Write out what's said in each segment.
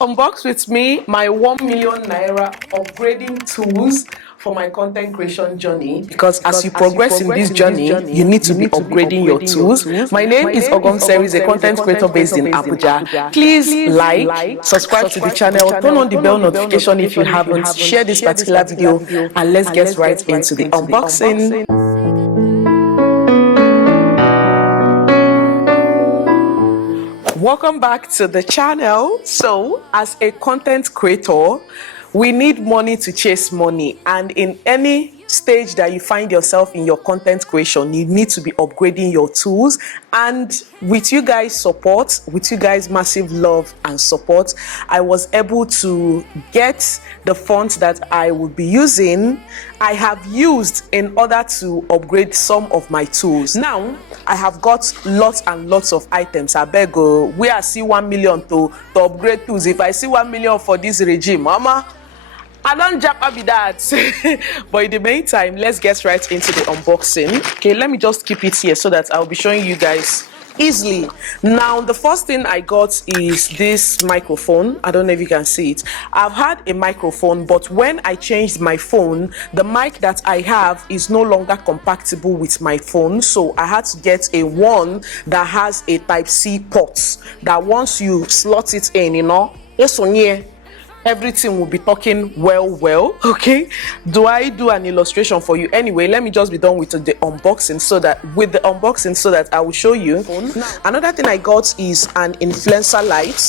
Unbox with me my 1 million naira upgrading tools for my content creation journey, because as you progress in this journey, you need to be upgrading your tools. My name is OGOM'S, a content creator based in Abuja. Please like, subscribe to the channel, turn on the bell notification if you haven't, share this particular video, and let's get right into the unboxing. Welcome back to the channel. So as a content creator, we need money to chase money, and in any stage that you find yourself in your content creation, you need to be upgrading your tools. And with you guys support, with you guys massive love and support, I was able to get the fonts that I will be using, I have used in order to upgrade some of my tools. Now I have got lots and lots of items. I beg, we are see 1 million to upgrade tools. If I see 1 million for this regime, mama, I don't jump up with that. But in the meantime, let's get right into the unboxing. Okay, let me just keep it here so that I'll be showing you guys easily. Now, the first thing I got is this microphone. I don't know if you can see it. I've had a microphone, but when I changed my phone, the mic that I have is no longer compatible with my phone. So I had to get a one that has a Type-C port, that once you slot it in, you know, everything will be talking well. Okay, do I do an illustration for you? Anyway, let me just be done with the unboxing so that I will show you. Another thing I got is an influencer light.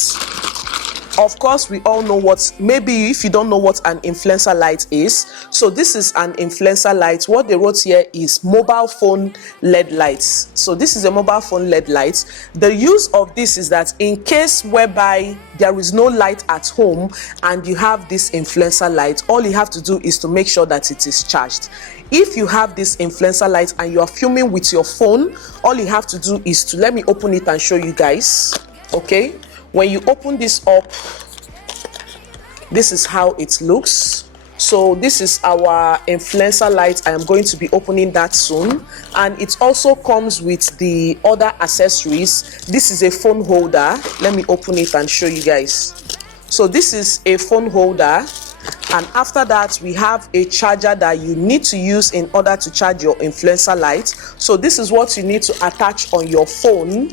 Of course, we all know what, maybe if you don't know what an influencer light is. So this is an influencer light. What they wrote here is mobile phone LED lights. So this is a mobile phone LED light. The use of this is that in case whereby there is no light at home and you have this influencer light, all you have to do is to make sure that it is charged. If you have this influencer light and you are filming with your phone, all you have to do is to, let me open it and show you guys. Okay, when you open this up, this is how it looks. So this is our influencer light. I am going to be opening that soon, and it also comes with the other accessories. This is a phone holder. Let me open it and show you guys. So this is a phone holder, and after that we have a charger that you need to use in order to charge your influencer light. So this is what you need to attach on your phone.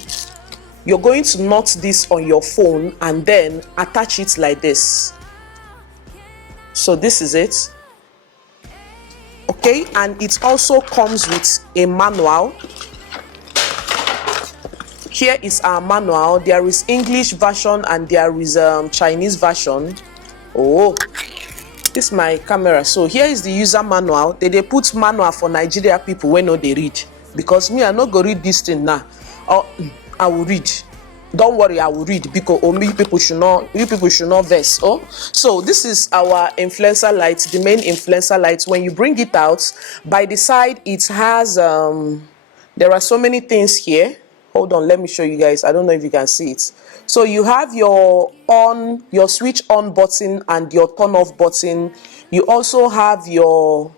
You're going to knot this on your phone and then attach it like this. So this is it. Okay, and it also comes with a manual. Here is our manual. There is English version and there is Chinese version. Oh, this is my camera. So here is the user manual. They put manual for Nigeria people when no they read, because me I not go read this thing now. Oh, I will read. Don't worry, I will read, because only people should not, you people should not verse. Oh, so this is our influencer light, the main influencer light. When you bring it out, by the side it has there are so many things here. Hold on, let me show you guys. I don't know if you can see it. So you have your on, your switch on button and your turn off button. You also have your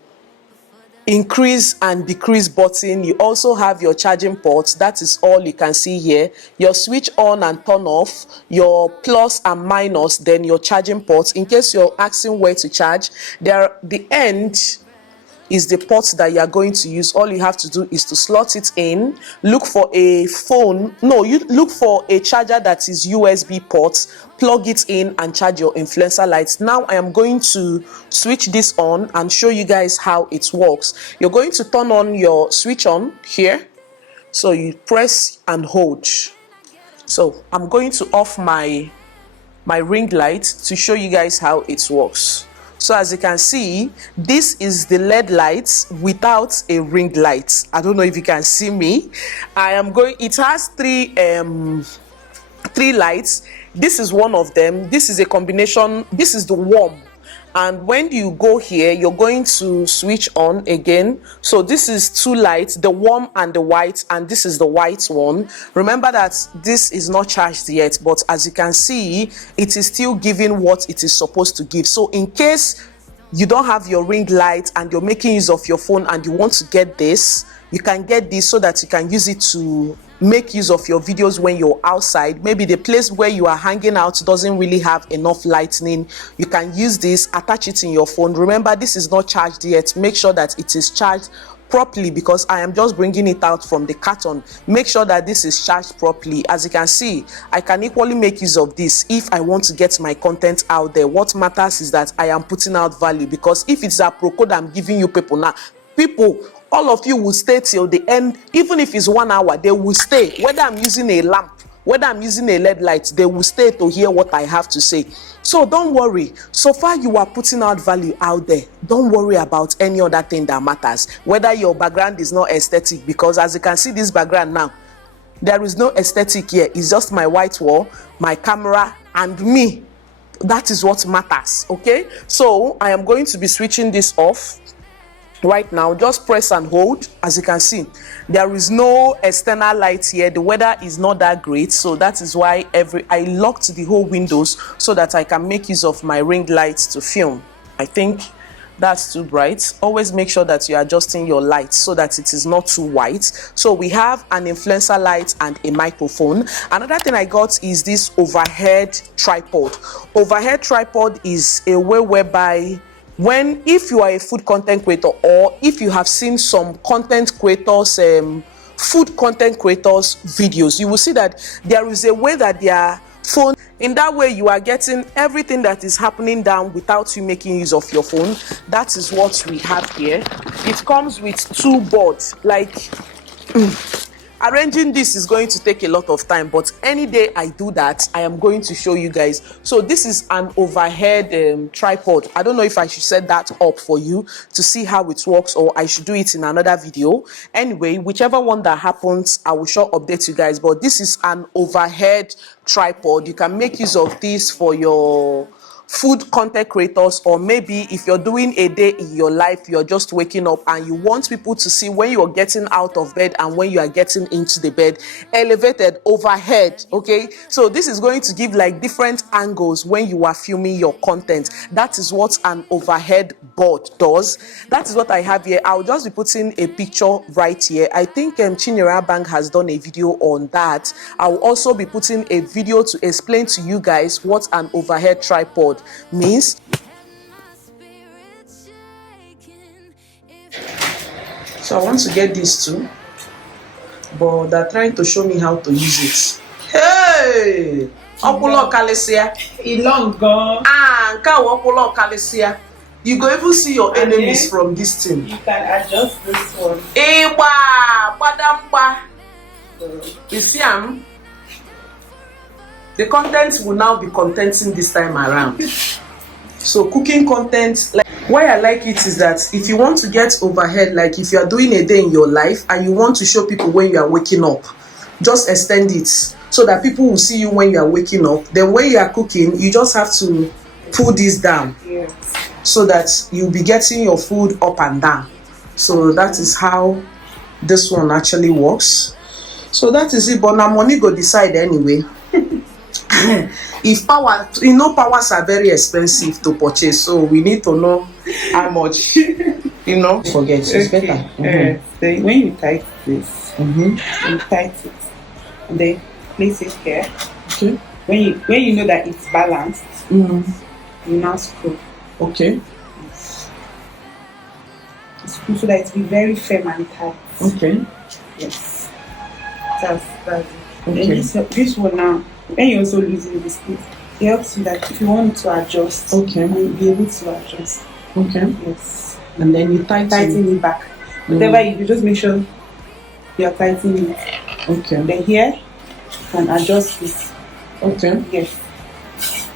increase and decrease button. You also have your charging ports. That is all you can see here. Your switch on and turn off, your plus and minus, then your charging ports. In case you're asking where to charge, there the end is the port that you are going to use. All you have to do is to slot it in, look for a phone, no, you look for a charger that is USB port, plug it in and charge your influencer lights. Now I am going to switch this on and show you guys how it works. You're going to turn on your switch on here. So you press and hold. So I'm going to off my ring light to show you guys how it works. So as you can see, this is the LED lights without a ring light. I don't know if you can see me. It has three lights. This is one of them. This is a combination. This is the warm. And when you go here, you're going to switch on again. So this is two lights, the warm and the white, and this is the white one. Remember that this is not charged yet, but as you can see, it is still giving what it is supposed to give. So in case you don't have your ring light and you're making use of your phone and you want to get this, you can get this so that you can use it to make use of your videos when you're outside. Maybe the place where you are hanging out doesn't really have enough lightning. You can use this, attach it in your phone. Remember, this is not charged yet. Make sure that it is charged properly, because I am just bringing it out from the carton. Make sure that this is charged properly. As you can see, I can equally make use of this if I want to get my content out there. What matters is that I am putting out value, because if it's a pro code I'm giving you people now, people, all of you will stay till the end. Even if it's 1 hour, they will stay. Whether I'm using a lamp, whether I'm using a LED light, they will stay to hear what I have to say. So don't worry. So far you are putting out value out there. Don't worry about any other thing that matters. Whether your background is not aesthetic, because as you can see this background now, there is no aesthetic here. It's just my white wall, my camera, and me. That is what matters, okay? So I am going to be switching this off right now. Just press and hold. As you can see, there is no external light here. The weather is not that great, so that is why I locked the whole windows so that I can make use of my ring lights to film. I think that's too bright. Always make sure that you're adjusting your light so that it is not too white. So we have an influencer light and a microphone. Another thing I got is this overhead tripod. Overhead tripod is a way whereby if you are a food content creator, or if you have seen some content creators, food content creators videos, you will see that there is a way that their phone, in that way you are getting everything that is happening down without you making use of your phone. That is what we have here. It comes with 2 boards. Like arranging this is going to take a lot of time, but any day I do that, I am going to show you guys. So this is an overhead tripod. I don't know if I should set that up for you to see how it works, or I should do it in another video. Anyway, whichever one that happens, I will sure update you guys. But this is an overhead tripod. You can make use of this for your food content creators, or maybe if you're doing a day in your life, you're just waking up and you want people to see when you're getting out of bed and when you are getting into the bed. Elevated overhead, okay? So this is going to give like different angles when you are filming your content. That is what an overhead board does. That is what I have here. I'll just be putting a picture right here. I think Chinyere Bank has done a video on that. I'll also be putting a video to explain to you guys what an overhead tripod means. So I want to get this too, but they're trying to show me how to use it. Hey, Opolo Kalesia. Long gone. Opolo Kalesia. You go even see your enemies from this thing. You can adjust this one. You see, the content will now be contenting this time around. So cooking content, like why I like it is that if you want to get overhead, like if you are doing a day in your life and you want to show people when you are waking up, just extend it so that people will see you when you are waking up. Then when you are cooking, you just have to pull this down, yes, so that you'll be getting your food up and down. So that is how this one actually works. So that is it, but now money go decide anyway. If powers are very expensive to purchase, so we need to know how much. Forget it's better. So when you tight this, you tight it, and then place it here. Okay. When you know that it's balanced, you now screw. Okay. Screw so that it will be very firm and tight. Okay. Yes. That's it. Okay. And this one now, when you're also losing the speed, it helps you that if you want to adjust, okay, you'll be able to adjust. Okay. Yes. And then you tighten it back. Whatever you do, just make sure you're tightening it. Okay. Then here, you can adjust this. Okay. Yes.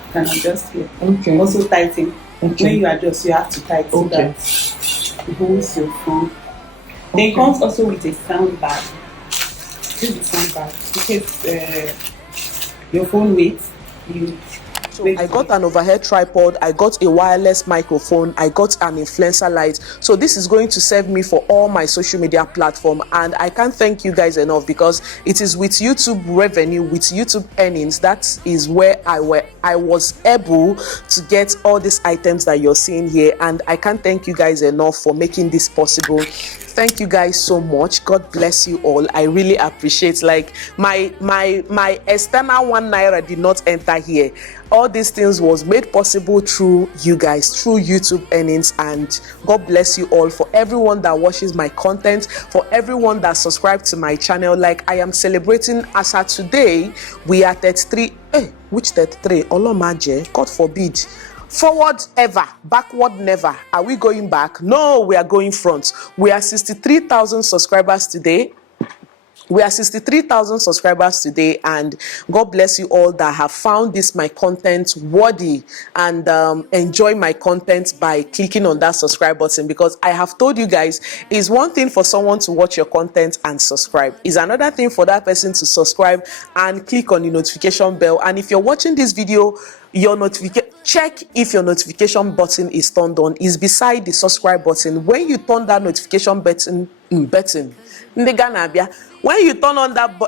You can adjust here. Okay. Also tighten. Okay. When you adjust, you have to tighten so that it holds your phone. Then it comes also with a sound bag. This is the sound bag. Because your phone weight, so I got an overhead tripod, I got a wireless microphone, I got an influencer light. So this is going to serve me for all my social media platform, and I can't thank you guys enough, because it is with YouTube revenue, with YouTube earnings, that is where I was able to get all these items that you're seeing here, and I can't thank you guys enough for making this possible. Thank you guys so much. God bless you all. I really appreciate. Like my external 1 naira did not enter here. All these things was made possible through you guys, through YouTube earnings, and God bless you all. For everyone that watches my content, for everyone that subscribed to my channel. Like I am celebrating as at today, we are 33. Which 33? Olomaje, God forbid. Forward ever, backward never. Are we going back? No, we are going front. We are 63,000 subscribers today. We are 63,000 subscribers today, and God bless you all that have found this my content worthy and enjoy my content by clicking on that subscribe button. Because I have told you guys, it's one thing for someone to watch your content and subscribe. It's another thing for that person to subscribe and click on the notification bell. And if you're watching this video, your notification, check if your notification button is turned on. Is beside the subscribe button. When you turn that notification button, when you turn on that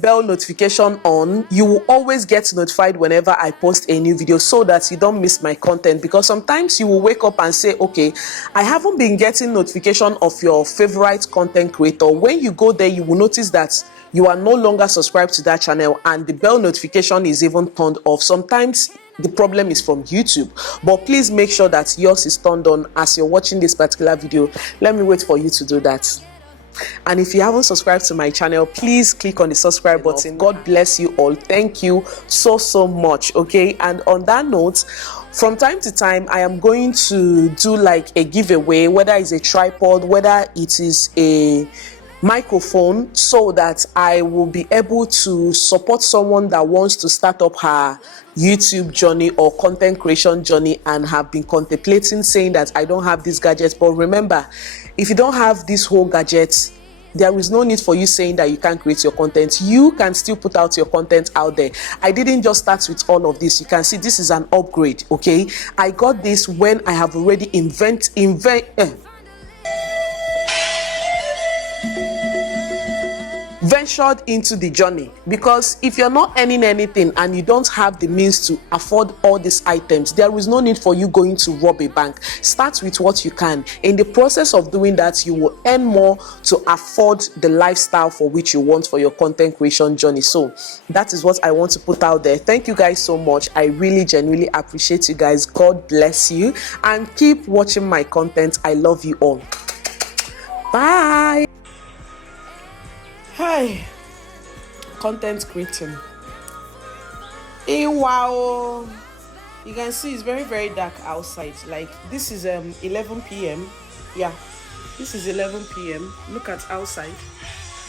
bell notification on, you will always get notified whenever I post a new video, so that you don't miss my content. Because sometimes you will wake up and say, okay, I haven't been getting notification of your favorite content creator. When you go there, you will notice that you are no longer subscribed to that channel, and the bell notification is even turned off. Sometimes the problem is from YouTube, but please make sure that yours is turned on as you're watching this particular video. Let me wait for you to do that. And if you haven't subscribed to my channel, please click on the subscribe button. God bless you all. Thank you so much. Okay, and on that note, from time to time I am going to do like a giveaway, whether it's a tripod, whether it is a microphone, so that I will be able to support someone that wants to start up her YouTube journey or content creation journey and have been contemplating saying that I don't have this gadget. But remember, if you don't have this whole gadget, there is no need for you saying that you can't create your content. You can still put out your content out there. I didn't just start with all of this. You can see this is an upgrade. Okay, I got this when I have already ventured into the journey. Because if you're not earning anything and you don't have the means to afford all these items, there is no need for you going to rob a bank. Start with what you can. In the process of doing that, you will earn more to afford the lifestyle for which you want for your content creation journey. So that is what I want to put out there. Thank you guys so much. I really genuinely appreciate you guys. God bless you, and keep watching my content. I love you all. Bye. Hi, content creating. Hey, wow, you can see it's very dark outside. Like this is 11 p.m. Yeah, this is 11 p.m. Look at outside.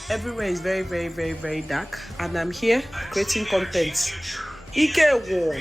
Everywhere is very dark, and I'm here creating content. Ike wo.